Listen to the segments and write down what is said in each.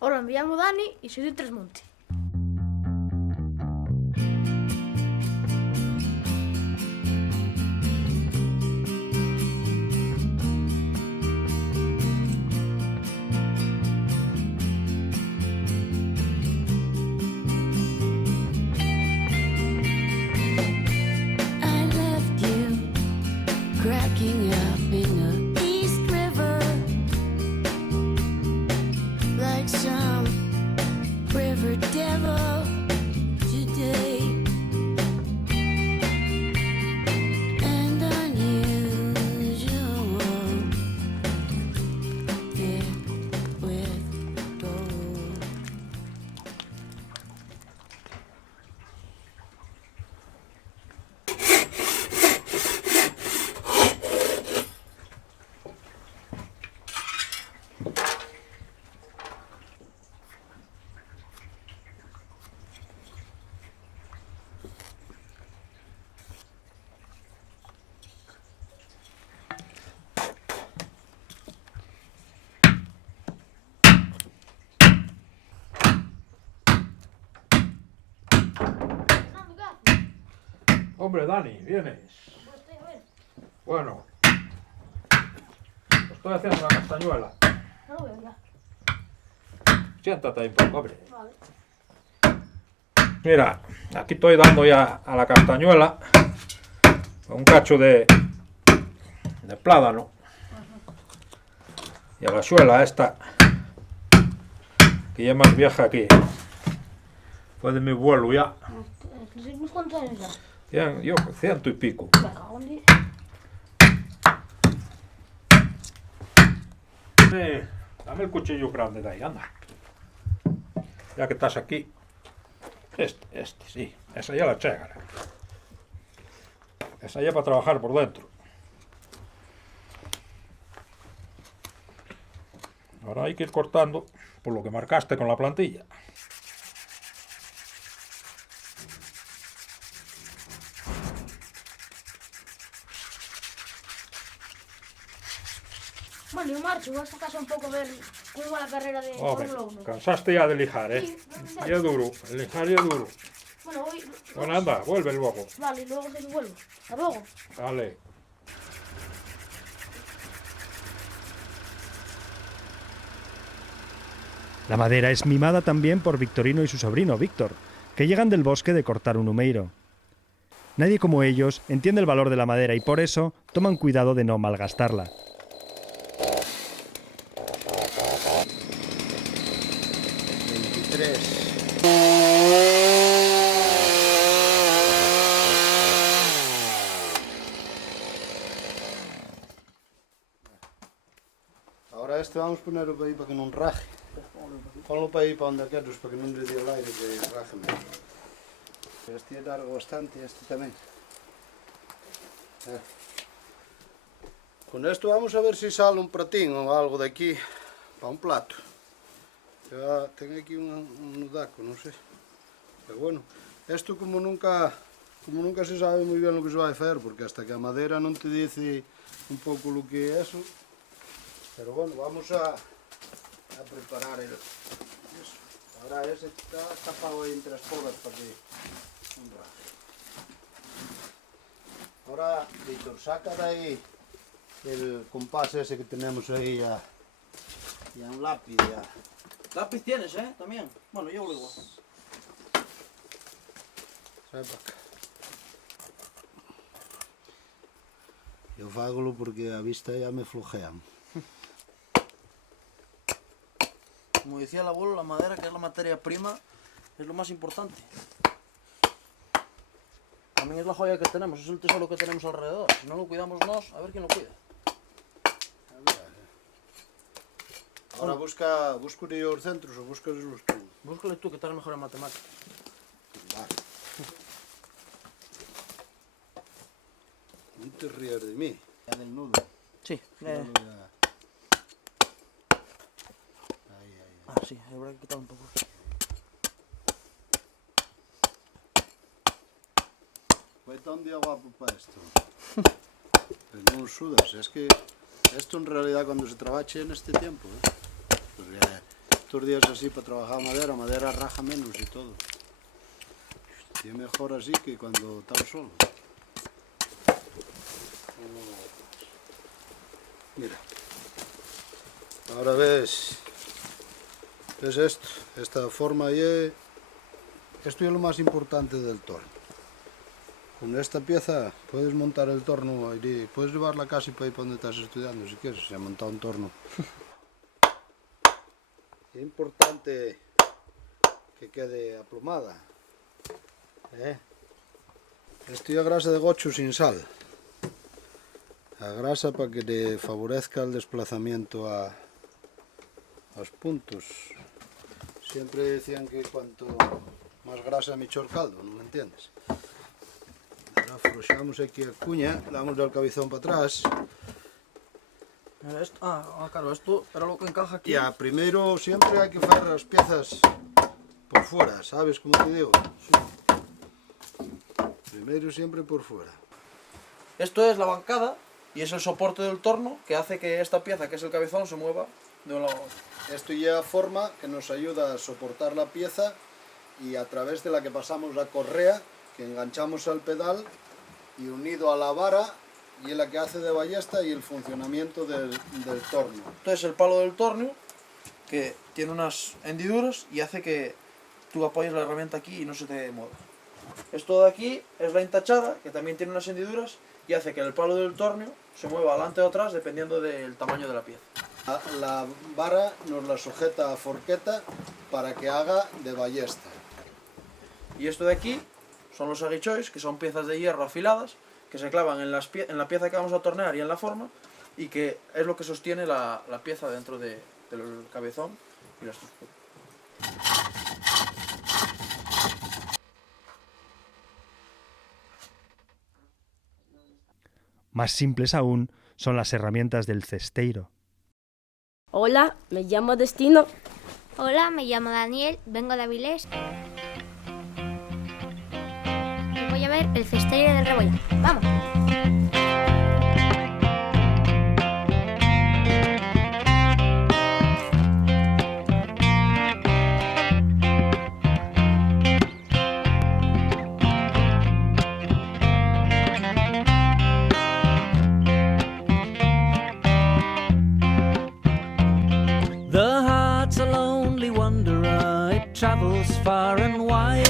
Ahora me llamo Dani y soy de Tresmonte. Cracking up in the East River, like some river devil today, and unusual there with gold. Hombre, Dani, ¿vienes? Bueno, estoy haciendo una castañuela. No lo veo ya. Siéntate ahí un poco, hombre. Vale. Mira, aquí estoy dando ya a la castañuela un cacho de plátano. Y a la suela esta, que ya es más vieja aquí. Fue de mi abuelo ya. ¿Unos cuántos años ya? Yo 100 y pico. Me cago en 10. Dame el cuchillo grande de ahí, anda. Ya que estás aquí. Este, sí. Esa ya la chégara. Esa ya para trabajar por dentro. Ahora hay que ir cortando por lo que marcaste con la plantilla. Bueno, yo marcho, voy a esta casa un poco a ver cómo va la carrera de Hombre, Fórmula 1. cansaste ya de lijar, ¿eh? Sí, no, Y es duro, el lijar y es duro. Bueno, voy. Bueno, anda, vuelve luego. Vale, luego te vuelvo. Hasta luego. Dale. La madera es mimada también por Victorino y su sobrino Víctor, que llegan del bosque de cortar un humeiro. Nadie como ellos entiende el valor de la madera y por eso toman cuidado de no malgastarla. Ahora este vamos a ponerlo para ahí para que no raje. Ponlo para ahí para donde quieras para que no le dé el aire que raje menos. Este es largo bastante, este también. Con esto vamos a ver si sale un pratín o algo de aquí para un plato. Ya tengo aquí un nudaco, no sé. Pero bueno, esto como nunca se sabe muy bien lo que se va a hacer, porque hasta que a madera no te dice un poco lo que es eso. Pero bueno, vamos a preparar el... Eso. Ahora ese está tapado ahí entre las podas para que no raje. Ahora, Víctor, saca de ahí el compás ese que tenemos ahí ya un lápiz ya. Lápiz tienes, ¿eh? También. Bueno, yo luego. Sai para acá. Yo fágolo porque a vista ya me flojean. Como decía el abuelo, la madera, que es la materia prima, es lo más importante. También es la joya que tenemos, es el tesoro que tenemos alrededor. Si no lo cuidamos nos, a ver quién lo cuida. Ahora busca los centros o buscas los tú. Búscale tú, que estás mejor en matemáticas. Vale. No te rías de mí. Ya del nudo. Sí. Ahí. Ah, sí, habrá que quitar un poco. Fue tan día guapo para esto. Pero no sudas, es que esto en realidad cuando se trabaja en este tiempo, pues Estos días así para trabajar madera raja menos y todo. Y es mejor así que cuando estás solo. Mira. Ahora ves esto, esta forma y esto es lo más importante del torno. Con esta pieza puedes montar el torno, puedes llevarla casi para ir para donde estás estudiando si quieres, se ha montado un torno. Es importante que quede aplomada. Esto es grasa de gochu sin sal. La grasa para que le favorezca el desplazamiento a los puntos. Siempre decían que cuanto más grasa mejor caldo, ¿no me entiendes? Ahora afloxamos aquí a cuña, le damos el cabezón para atrás. Mira esto. Claro, esto era lo que encaja aquí. Ya, primero siempre hay que hacer las piezas por fuera, ¿sabes cómo te digo? Primero siempre por fuera. Esto es la bancada y es el soporte del torno que hace que esta pieza, que es el cabezón, se mueva de un lado a otro. Esto lleva forma que nos ayuda a soportar la pieza y a través de la que pasamos la correa que enganchamos al pedal y unido a la vara y es la que hace de ballesta y el funcionamiento del torno. Esto es el palo del tornio que tiene unas hendiduras y hace que tú apoyes la herramienta aquí y no se te mueva. Esto de aquí es la intachada que también tiene unas hendiduras y hace que el palo del tornio se mueva adelante o atrás dependiendo del tamaño de la pieza. La vara nos la sujeta a forqueta para que haga de ballesta. Y esto de aquí son los aguichois, que son piezas de hierro afiladas que se clavan en la pieza que vamos a tornear y en la forma y que es lo que sostiene la pieza dentro del cabezón y la estructura. Más simples aún son las herramientas del cesteiro. Hola, me llamo Destino. Hola, me llamo Daniel, vengo de Avilés. Y voy a ver el cesteiro del Rebollar. ¡Vamos! The heart's a lonely wanderer, it travels far and wide.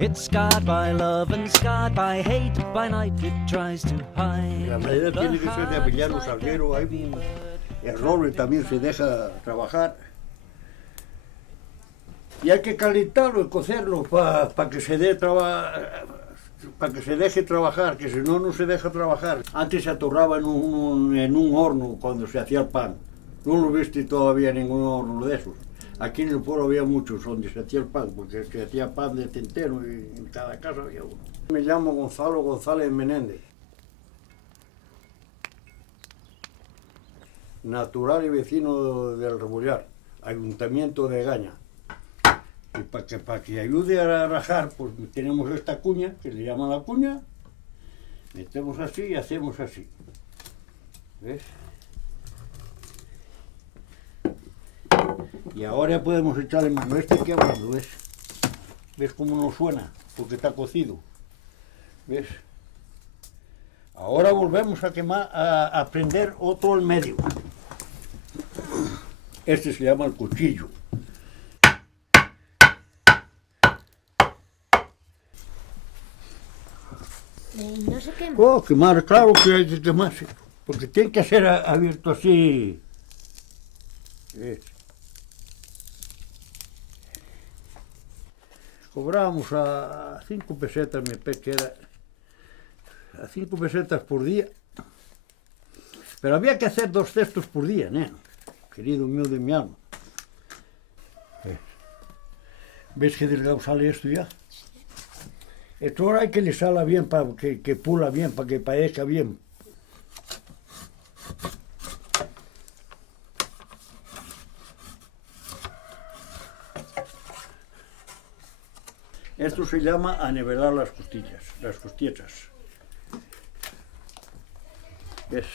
It's scarred by love and scarred by hate, by night it tries to hide. La madera tiene que ser de avellano salguero, hay un roble también se deja trabajar. Y hay que calentarlo y cocerlo para que se dé para que se deje trabajar, que si no, no se deja trabajar. Antes se atorraba en un horno cuando se hacía el pan. No lo viste todavía ningún horno de esos. Aquí en el pueblo había muchos donde se hacía el pan, porque se hacía pan de centeno y en cada casa había uno. Me llamo Gonzalo González Menéndez. Natural y vecino del Rebollar, Ayuntamiento de Gaña. Y para que ayude a rajar, pues tenemos esta cuña, que le llaman la cuña, metemos así y hacemos así. ¿Ves? Y ahora podemos echarle mano. Este que hablando, ¿ves? ¿Ves cómo no suena? Porque está cocido. ¿Ves? Ahora volvemos a quemar, a prender otro al medio. Este se llama el cuchillo. No se quema. Oh, quemar, claro que hay que quemarse. Porque tiene que ser abierto así. ¿Ves? Cobrábamos a 5 pesetas, me parece que era a 5 pesetas por día. Pero había que hacer 2 cestos por día, ¿no? Querido mío de mi alma. ¿Ves qué delgado sale esto ya? Esto ahora hay que lisarla bien, para que pula bien, para que parezca bien. Esto se llama anivelar las costillas. ¿Ves?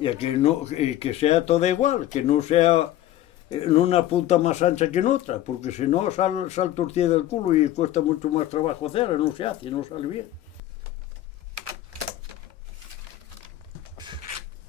y que sea toda igual, que no sea en una punta más ancha que en otra, porque si no sale torcida del culo y cuesta mucho más trabajo hacerla, no se hace, no sale bien.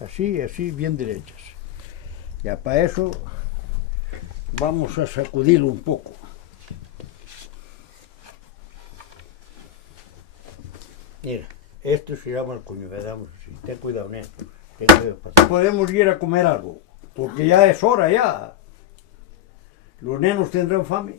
Así, bien derechas. Ya para eso vamos a sacudirlo un poco. Mira, esto se llama el cuño, damos así. Ten cuidado, nene. Ten cuidado. Podemos ir a comer algo, porque ya es hora ya. Los nenos tendrán fame.